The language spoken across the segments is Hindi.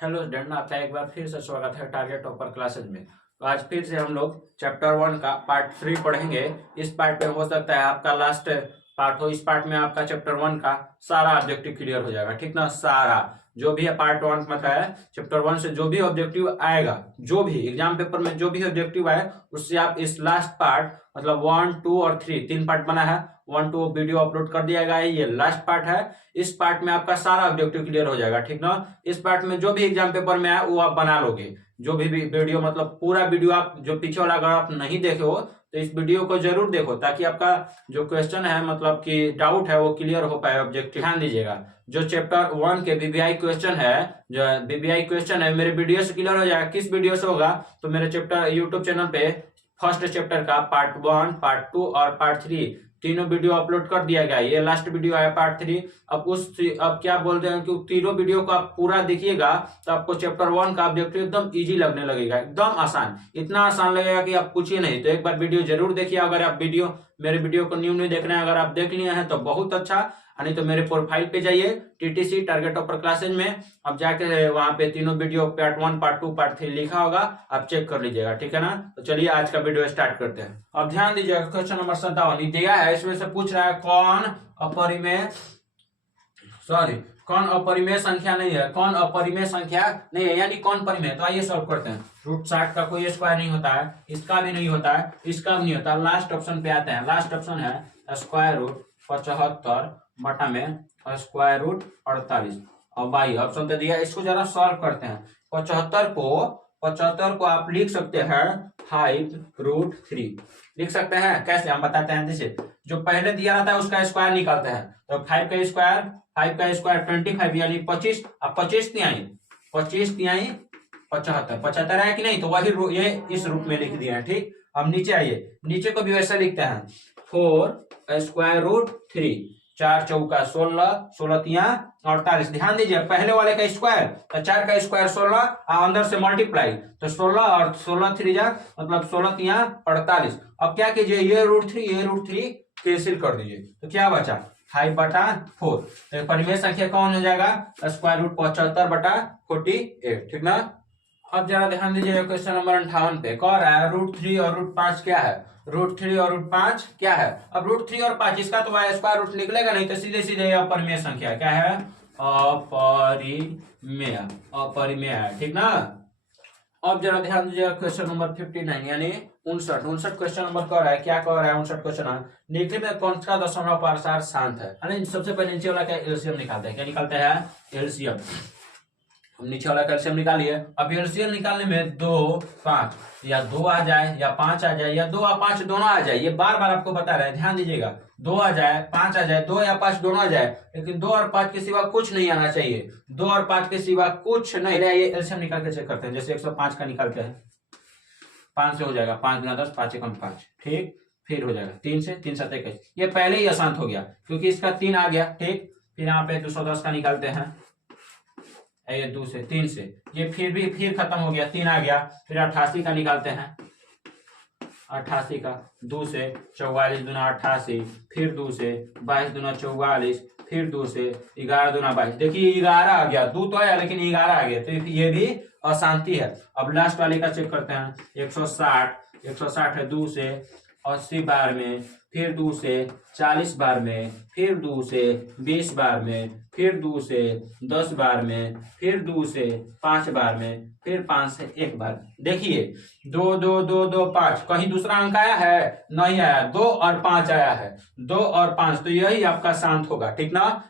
हेलो स्टूडेंट, आपका एक बार फिर से स्वागत है टारगेट टॉपर क्लासेज में। तो आज फिर से हम लोग चैप्टर 1 का पार्ट 3 पढ़ेंगे। इस पार्ट में हो सकता है आपका लास्ट पार्ट हो। इस पार्ट में आपका चैप्टर 1 का सारा ऑब्जेक्टिव क्लियर हो जाएगा, ठीक ना। सारा जो भी है पार्ट 1 में है, चैप्टर 1 से जो भी ऑब्जेक्टिव आएगा, जो भी एग्जाम पेपर में जो भी ऑब्जेक्टिव आए, उससे आप इस लास्ट पार्ट मतलब 1, 2 और 3 तीन पार्ट बना है। 1, 2 वीडियो अपलोड कर दिया गया है, ये लास्ट पार्ट है। इस पार्ट में आपका सारा ऑब्जेक्टिव क्लियर हो जाएगा, ठीक ना। इस पार्ट में जो भी एग्जाम पेपर में आए वो आप बना लोगे। जो भी वीडियो मतलब पूरा वीडियो आप जो पीछे वाला अगर आप नहीं देखे हो तो इस वीडियो को जरूर देखो, ताकि आपका जो क्वेश्चन है मतलब कि डाउट है वो क्लियर हो पाए। ऑब्जेक्टिव ध्यान दीजिएगा, जो चैप्टर 1 के बीबीआई क्वेश्चन है, जो बीबीआई क्वेश्चन है मेरे वीडियो से क्लियर हो जाएगा। किस वीडियो से होगा? तो मेरे चैप्टर यूट्यूब चैनल पे फर्स्ट चैप्टर का पार्ट 1, पार्ट 2 और पार्ट 3 तीनों वीडियो अपलोड कर दिया गया। ये लास्ट वीडियो है पार्ट 3। अब क्या बोलते हैं कि तीनों वीडियो को आप पूरा देखिएगा तो आपको चैप्टर 1 का ऑब्जेक्टिव एकदम इजी लगने लगेगा, एकदम आसान। इतना आसान लगेगा कि आप पूछिए नहीं। तो एक बार वीडियो जरूर देखिए। अगर आप मेरे वीडियो को न्यू देखना है, अगर आप देख लिए हैं तो बहुत अच्छा, नहीं तो मेरे प्रोफाइल पे जाइए टीटीसी टारगेट टॉपर क्लासेज में। अब जाके वहां पे तीनों वीडियो पार्ट 1, पार्ट 2, पार्ट 3 लिखा होगा, आप चेक कर लीजिएगा, ठीक है ना। तो चलिए आज का वीडियो स्टार्ट करते हैं। अब ध्यान दीजिएगा, क्वेश्चन नंबर 57 दिया है। इसमें से पूछ रहा है कौन अपरिमेय संख्या नहीं है। कौन अपरिमेय संख्या नहीं है यानी कौन परिमेय। तो आइए सॉल्व करते हैं। √60 का कोई स्क्वायर नहीं होता है, इसका भी नहीं होता है, इसका भी नहीं होता। लास्ट ऑप्शन पे आते हैं। लास्ट ऑप्शन है स्क्वायर रूट 75 बटा में स्क्वायर रूट 48। और बाई ऑप्शन तो दिया। इसको जरा सॉल्व करते हैं। 75 को आप लिख सकते हैं 5√3 लिख सकते हैं। कैसे हम बताते हैं। जैसे जो पहले दिया रहता है उसका स्क्वायर निकालते हैं। तो 5 का स्क्वायर 25 यानी 25। अब 25 तिहाई 75 है कि नहीं, तो वही ये इस रूप में लिख दिया है, ठीक। अब नीचे आइए, नीचे को भी वैसे लिखते हैं 4√3। 4 चौका 16, 16 तिया 48। ध्यान दीजिए, पहले वाले का स्क्वायर तो 4 का स्क्वायर 16 अंदर से मल्टीप्लाई, तो 16 और 16 3 जा मतलब 16 तिया 48। अब क्या कीजिए, ये √3 कैंसिल कर दीजिए, तो क्या बचा 5/4। तो परिमेय संख्या कौन हो जाएगा? स्क्वायर रूट 75/48, ठीक ना। अब जरा ध्यान दीजिए क्वेश्चन नंबर 58 पे कह रहा है √3 और √5 क्या है। √3 और √5 क्या है? अब √3 और 5 इसका तो स्क्वायर रूट निकलेगा नहीं, तो सीधे सीधे अपरिमेय संख्या क्या है? अपरिमेय है, ठीक ना। अब जरा ध्यान दीजिए क्वेश्चन नंबर 59 यानी 59 क्वेश्चन नंबर कह रहा है। क्या कह रहा है 59 क्वेश्चन है, निकले में कौन सा दशमलव पारसार शांत है। सबसे पहले नीचे वाला का एलसीएम निकालते हैं। क्या निकालते हैं? एलसीएम। नीचे वाला कैल्शियम निकालिए। अब एलसीएम निकालने में 2, 5 या 2 आ जाए या 5 आ जाए या 2 और 5 दोनों आ जाए। ये बार बार आपको बता रहे हैं, ध्यान दीजिएगा। 2 आ जाए, 5 आ जाए, 2 या 5 दोनों आ जाए, लेकिन 2 और 5 के सिवा कुछ नहीं आना चाहिए। 2 और 5 के सिवा कुछ नहीं। ये एलसीएम निकाल के चेक करते हैं। जैसे 105 का निकालते हैं, 5 से हो जाएगा 5 गुना 10, 5 एकम 5, ठीक। फिर हो जाएगा 3 से, 3 7 21। ये पहले ही आसान हो गया क्योंकि इसका 3 आ गया, ठीक। फिर यहाँ पे 210 का निकालते हैं, ये 2 से 3 से, ये फिर खत्म हो गया, 3 आ गया। फिर 88 का निकालते हैं। 88 का 2 से 44 दूना 88, फिर 2 से 22 दूना 44, फिर 2 से 11 दूना 22। देखिए 11 आ गया, 2 तो आया लेकिन 11 आ गया, तो ये भी अशांति है। अब लास्ट वाले का चेक करते हैं। 160 है 2 से 80 बार में, फिर 2 से 40 बार में, फिर 2 से 20 बार में, फिर 2 से 10 बार में, फिर 2 से 5 बार में, फिर 5 से 1 बार। देखिए 2 2 2 2 5, कहीं दूसरा अंक आया है? नहीं आया। 2 और 5 आया है, 2 और 5, तो यही आपका शांत होगा, ठीक ना।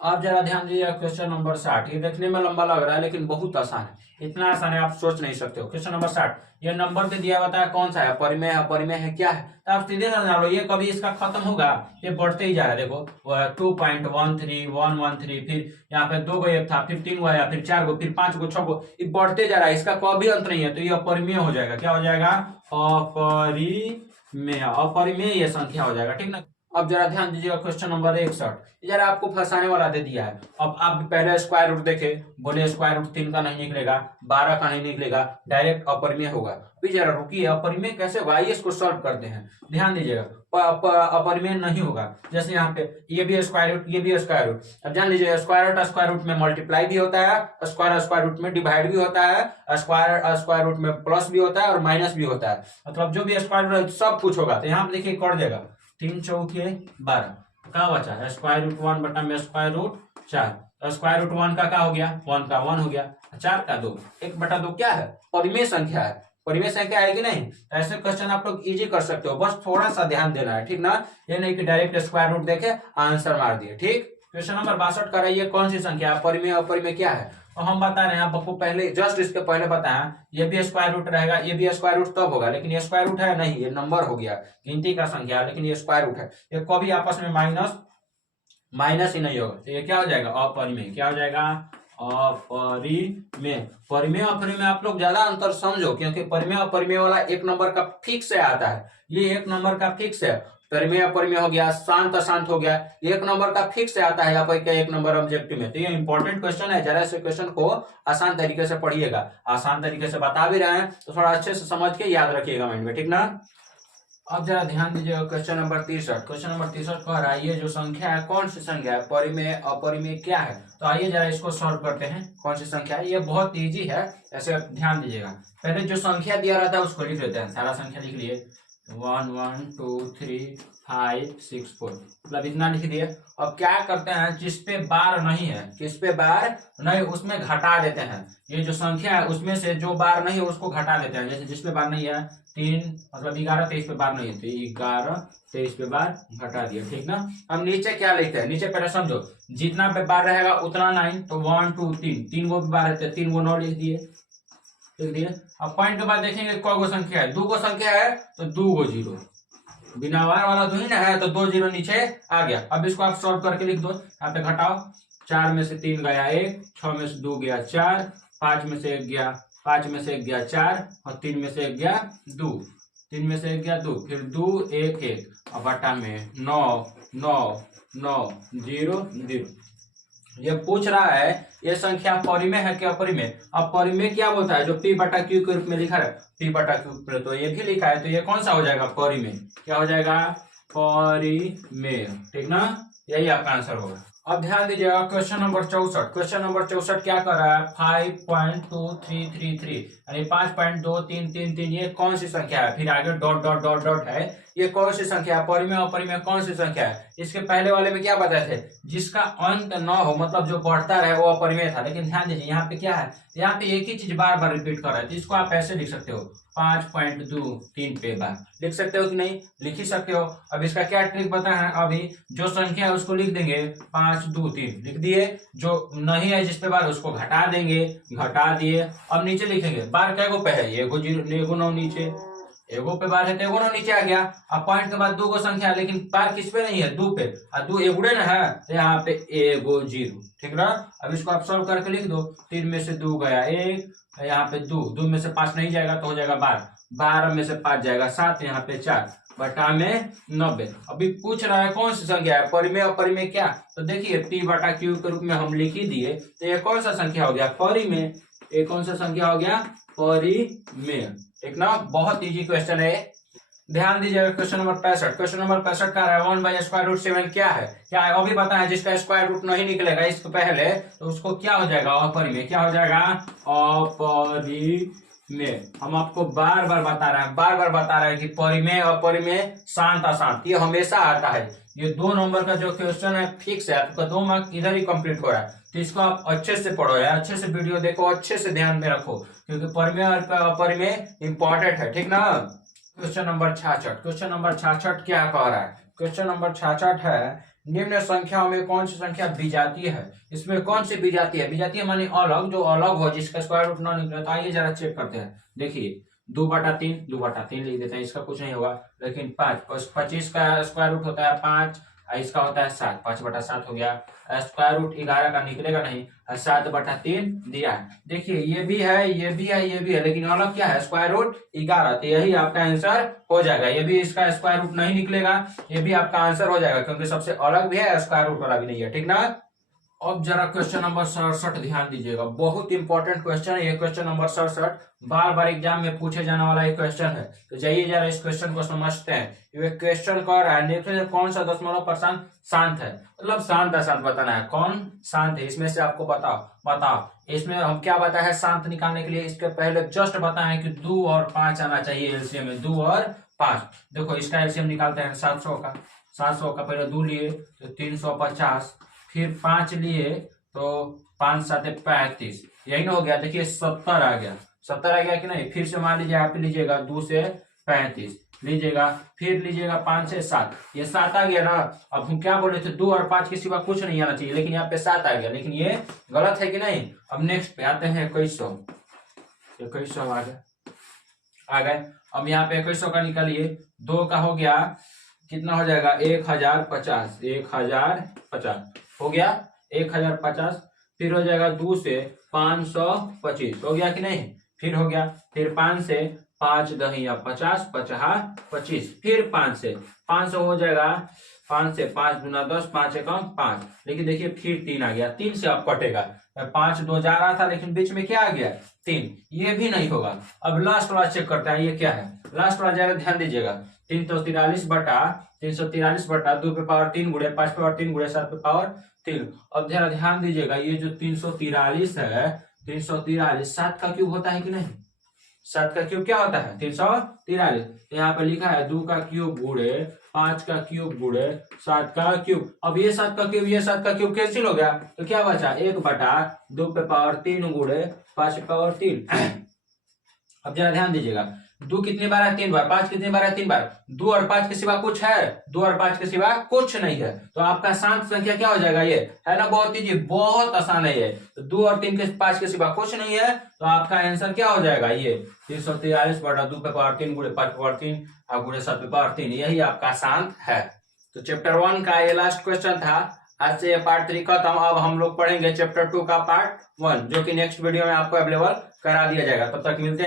अब जरा ध्यान दीजिए क्वेश्चन नंबर 60। ये देखने में लंबा लग रहा है लेकिन बहुत आसान है। इतना आसान है आप सोच नहीं सकते हो। क्वेश्चन नंबर 60, ये नंबर पे दिया हुआ है, कौन सा है? परिमेय है। परिमेय है क्या है? तो आप सीधे समझ लो, ये कभी इसका खत्म होगा, ये बढ़ते ही जा रहा है। देखो 2.13 फिर यहाँ पे 2 गो एक था, फिर 3 गो आया, फिर 4 गो, फिर 5 गो, 6 गो, ये बढ़ते जा रहा है। इसका कभी अंत नहीं है, तो ये अपरिमेय हो जाएगा। क्या हो जाएगा? अपरिमेय। अपरिमेय ये संख्या हो जाएगा, ठीक ना। अब जरा ध्यान दीजिएगा क्वेश्चन नंबर 61, जरा आपको फंसाने वाला दे दिया है। अब आप पहले स्क्वायर रूट देखे, बोले स्क्वायर रूट 3 का नहीं निकलेगा, 12 का नहीं निकलेगा, डायरेक्ट अपरिमेय होगा। फिर जरा रुकिए, अपरिमेय कैसे होगा, आइए इसको सॉल्व करते हैं। ध्यान दीजिएगा, अपरिमेय नहीं होगा। जैसे यहाँ पे ये भी स्क्वायर रूट, ये भी स्क्वायर रूट। अब जान लीजिए स्क्वायर रूट में मल्टीप्लाई भी होता है, स्क्वायर रूट में डिवाइड भी होता है, स्क्वायर रूट में प्लस भी होता है और माइनस भी होता है। मतलब जो भी स्क्वायर रूट सब कुछ होगा। तो यहाँ पे देखिए कर देगा 3 चौके 12, क्या बचा स्क्वायर रूट 1 बटा में स्क्वायर रूट 4। स्क्वायर रूट 1 का क्या हो गया, 1 का 1 हो गया, 4 का 2, 1 बटा 2 क्या है, परिमेय संख्या है। परिमेय संख्या है कि नहीं। ऐसे क्वेश्चन आप लोग इजी कर सकते हो, बस थोड़ा सा ध्यान देना है, ठीक ना। ये नहीं कि डायरेक्ट स्क्वायर रूट देखे आंसर मार दिए, ठीक। क्वेश्चन नंबर 62 कर रही है, कौन सी संख्या परिमेय अपरिमेय क्या है। तो हम बता रहे हैं आपको पहले, जस्ट इसके पहले बताया ये भी स्क्वायर रूट रहेगा, ये भी स्क्वायर रूट तब होगा, लेकिन ये स्क्वायर रूट है नहीं, ये नंबर हो गया, गिनती का संख्या, लेकिन ये स्क्वायर रूट है। ये कभी आपस में माइनस ही नहीं होगा। तो ये क्या हो जाएगा, अपरिमेय। क्या हो जाएगा, अपरिमेय। परिमेय अपरिमेय आप लोग ज्यादा अंतर समझो, क्योंकि परिमेय अपरिमेय वाला एक नंबर का फिक्स से आता है, ये एक नंबर का फिक्स है। परिमेय अपरिमेय हो गया, शांत अशांत हो गया, एक नंबर का फिक्स से आता है यहाँ पर एक नंबर ऑब्जेक्टिव में। तो ये इंपॉर्टेंट क्वेश्चन है, जरा से क्वेश्चन को आसान तरीके से पढ़िएगा। आसान तरीके से बता भी रहे हैं तो थोड़ा अच्छे से समझ के याद रखिएगा माइंड में, ठीक ना। अब जरा ध्यान दीजिएगा क्वेश्चन नंबर 63। क्वेश्चन नंबर 63 कह रहा है ये जो संख्या है कौन सी संख्या है, परिमेय अपरिमेय क्या है। तो आइए जरा इसको सॉल्व करते हैं, कौन सी संख्या है। ये बहुत इजी है, ऐसे ध्यान दीजिएगा। पहले जो संख्या दिया रहता है उसको लिख लेते हैं, सारा संख्या लिख लिए, 1 1 2 3 5 6 4, मतलब इतना लिख दिए। अब क्या करते हैं, जिस पे बार नहीं है, किस पे बार नहीं, उसमें घटा देते हैं। ये जो संख्या है उसमें से जो बार नहीं है उसको घटा देते हैं। जैसे जिस पे बार नहीं है 3, मतलब 11 23 पे बार नहीं है, तो 11 23 पे बार घटा दिया, ठीक ना। अब नीचे क्या लिखते हैं, नीचे पहले समझो, जितना पे बार रहेगा उतना 9, तो 1 2 3, 3 गो पे बार रहते हैं, 3 गो 9 लिख दिए। अब पॉइंट के बाद देखेंगे कौ गो संख्या है, 2 गो संख्या है तो 2 गो जीरो, बिना वार वाला 2 ही ना है, तो 2 जीरो नीचे आ गया। अब इसको आप सॉल्व करके लिख दो, यहाँ पे घटाओ, 4 में से 3 गया 1, 6 में से 2 गया 4, 5 में से 1 गया, 5 में से 1 गया 4, और 3 में से 1 गया 2, 3 में से 1 गया 2, फिर 2 1 1, और बटा में 9 9 9 0 0। ये पूछ रहा है ये संख्या परिमेय है कि अपरिमेय। अब परिमेय क्या होता है, जो P बटा Q के रूप में लिखा है, P बटा Q, तो ये भी लिखा है, तो ये कौन सा हो जाएगा, परिमेय। क्या हो जाएगा, परिमेय, ठीक ना, यही आपका आंसर होगा। अब ध्यान दीजिएगा क्वेश्चन नंबर 64। क्वेश्चन नंबर 64 क्या कर रहा है, 5.2333 यानी 5.2333, ये कौन सी संख्या है, फिर आगे डॉट डॉट डॉट डॉट है, ये कौन सी संख्या है, परिमेय अपरिमेय कौन सी संख्या है। इसके पहले वाले में क्या बताए थे, जिसका अंत न हो, मतलब जो बढ़ता रहे वो अपरिमेय था। लेकिन ध्यान दीजिए यहाँ पे क्या है, यहाँ पे एक ही चीज बार बार रिपीट कर रहा है, तो इसको आप ऐसे लिख सकते हो, 5.23 पे बार लिख सकते हो कि नहीं, लिख ही सकते हो। अब इसका क्या ट्रिक बताया है, अभी जो संख्या है उसको लिख देंगे, 5 2 3 लिख दिए, जो नहीं है जिस पे बार उसको घटा देंगे, घटा दिए। अब नीचे लिखेंगे बार कै गो पे है, एगो जीरो, एगो 9 नीचे, एगो पे बार है तो एगो 9 नीचे आ गया। अब पॉइंट के बाद 2 गो संख्या, लेकिन बार किस पे नहीं है, 2 पे, और 2 एगुड़े ना है, तो यहाँ पे एगो जीरो, ठीक ना। अब इसको आप सॉल्व करके लिख दो, 3 में से 2 गया 1, यहाँ पे 2 में से 5 नहीं जाएगा तो हो जाएगा 12, 12 में से 5 जाएगा 7, यहाँ पे 4, बटा में 90। अभी पूछ रहा है कौन सी संख्या है, परिमेय अपरिमेय क्या। तो देखिए P बटा Q के रूप में हम लिख ही दिए, तो ये कौन सा संख्या हो गया, परिमेय। ये कौन सा संख्या हो गया, परिमेय, ठीक ना। बहुत इजी क्वेश्चन है, ध्यान दीजिएगा। Question number 65। क्वेश्चन नंबर 65 का है 1/√7 क्या है, क्या है अभी बताया, जिसका स्क्वायर रूट नहीं निकलेगा इसके पहले, तो उसको क्या हो जाएगा, अपरिमेय। क्या हो जाएगा, अपरिमेय। हम आपको बार बार बता रहे हैं कि परिमेय अपरिमेय शांत अशांत ये हमेशा आता है। ये 2 नंबर का जो क्वेश्चन है फिक्स है, आपका 2 मार्क इधर ही कंप्लीट हो रहा है, तो इसको आप अच्छे से पढ़ो यार, अच्छे से वीडियो देखो, अच्छे से ध्यान में रखो, क्योंकि परिमेय और अपरिमेय इंपॉर्टेंट है, ठीक ना। Question number 66। क्वेश्चन नंबर 66 क्या कह रहा है, क्वेश्चन नंबर 66 है, निम्न संख्याओं में कौन सी संख्या विजातीय है। इसमें कौन सी विजातीय है, विजातीय माने अलग, जो अलग हो, जिसका स्क्वायर रूट ना निकले। तो आइए जरा चेक करते हैं, देखिए 2/3 लिख देते हैं, इसका कुछ नहीं होगा। लेकिन 5 25 का स्क्वायर रूट होता है 5, इसका होता है 7, 5/7 हो गया। स्क्वायर रूट 11 का निकलेगा नहीं, 7/3 दिया है। देखिए ये भी है, ये भी है, ये भी है, लेकिन अलग क्या है, स्क्वायर रूट 11। तो यही आपका आंसर हो जाएगा। ये भी इसका स्क्वायर रूट नहीं निकलेगा, ये भी आपका आंसर हो जाएगा, क्योंकि सबसे अलग भी है, स्क्वायर रूट वाला भी नहीं है, ठीक ना। अब जरा क्वेश्चन नंबर 67 ध्यान दीजिएगा, बहुत इंपॉर्टेंट क्वेश्चन है ये। क्वेश्चन नंबर 67 बार बार एग्जाम में पूछे जाने वाला एक क्वेश्चन है। तो जाइए जरा इस क्वेश्चन को समझते हैं। ये क्वेश्चन कह रहा है निम्न में कौन सा दशमलव प्रशांत शांत है, मतलब शांत अशांत बताना है, कौन शांत है इसमें से आपको बताओ। इसमें हम क्या बताया है शांत निकालने के लिए, इसके पहले जस्ट बताए कि 2 और 5 आना चाहिए एलसीएम में, 2 और 5। देखो इसका एलसीएम निकालते हैं 700 का, 700 का पहले 2 लिए तो 350, फिर 5 लिए तो 5 7 35, यही ना हो गया। देखिए 70 आ गया, 70 आ गया कि नहीं। फिर से मान लीजिए आप लीजिएगा 2 से 35 लीजिएगा, फिर लीजिएगा 5 से 7, ये 7 आ गया ना। अब हम क्या बोले थे, 2 और 5 के सिवा कुछ नहीं आना चाहिए, लेकिन यहाँ पे 7 आ गया, लेकिन ये गलत है कि नहीं। अब नेक्स्ट पे आते हैं 2100 आ गए। अब यहाँ पे 2100 का निकालिए, 2 का हो गया, कितना हो जाएगा 1050, 1050 हो गया 1050। फिर हो जाएगा 2 से 525 हो गया कि नहीं, फिर हो गया। फिर 5 से 5 दहिया 50, 50 25, फिर 5 से 500 हो जाएगा, 5 से 5 दूना 10, 5 एकम 5। लेकिन देखिए फिर 3 आ गया, 3 से अब कटेगा, 5 2 जा रहा था लेकिन बीच में क्या आ गया 3, ये भी नहीं होगा। अब लास्ट वाला चेक करते हैं, ये क्या है लास्ट वाला जाएगा, ध्यान दीजिएगा 343 बटा 2 पे पावर 3 गुणे 5 पे पावर 3 गुणे 7 पे पावर 3। अब जरा ध्यान दीजिएगा, ये जो 343 है, 343 7 का क्यूब होता है कि नहीं, 7 का क्यूब क्या होता है 343। यहाँ पे लिखा है 2 का क्यूब गुणे 5 का क्यूब गुणे 7 का क्यूब। अब ये 7 का क्यूब, ये 7 का क्यूब कैंसिल हो गया, तो क्या बचा 1/2 पे पावर 3 गुणे 5 पे पावर 3। अब जरा ध्यान दीजिएगा, 2 कितनी बार है 3 बार, 5 कितनी बार है 3 बार, 2 और 5 के सिवा कुछ है, 2 और 5 के सिवा कुछ नहीं है। तो आपका शांत संख्या क्या हो जाएगा, ये है ना, बहुत इजी, बहुत आसान है ये। तो 2 और 3 के 5 के सिवा कुछ नहीं है, तो आपका आंसर क्या हो जाएगा, ये 343 बटा 2 पे पावर 3 गुणे 5 पे पावर 3 और गुणे 7 पे पावर 3, यही आपका शांत है। तो चैप्टर 1 का ये लास्ट क्वेश्चन था। आज से ये पार्ट 3 खत्म। अब हम लोग पढ़ेंगे चैप्टर 2 का पार्ट 1, जो कि नेक्स्ट वीडियो में आपको अवेलेबल करा दिया जाएगा। तब तक मिलते हैं।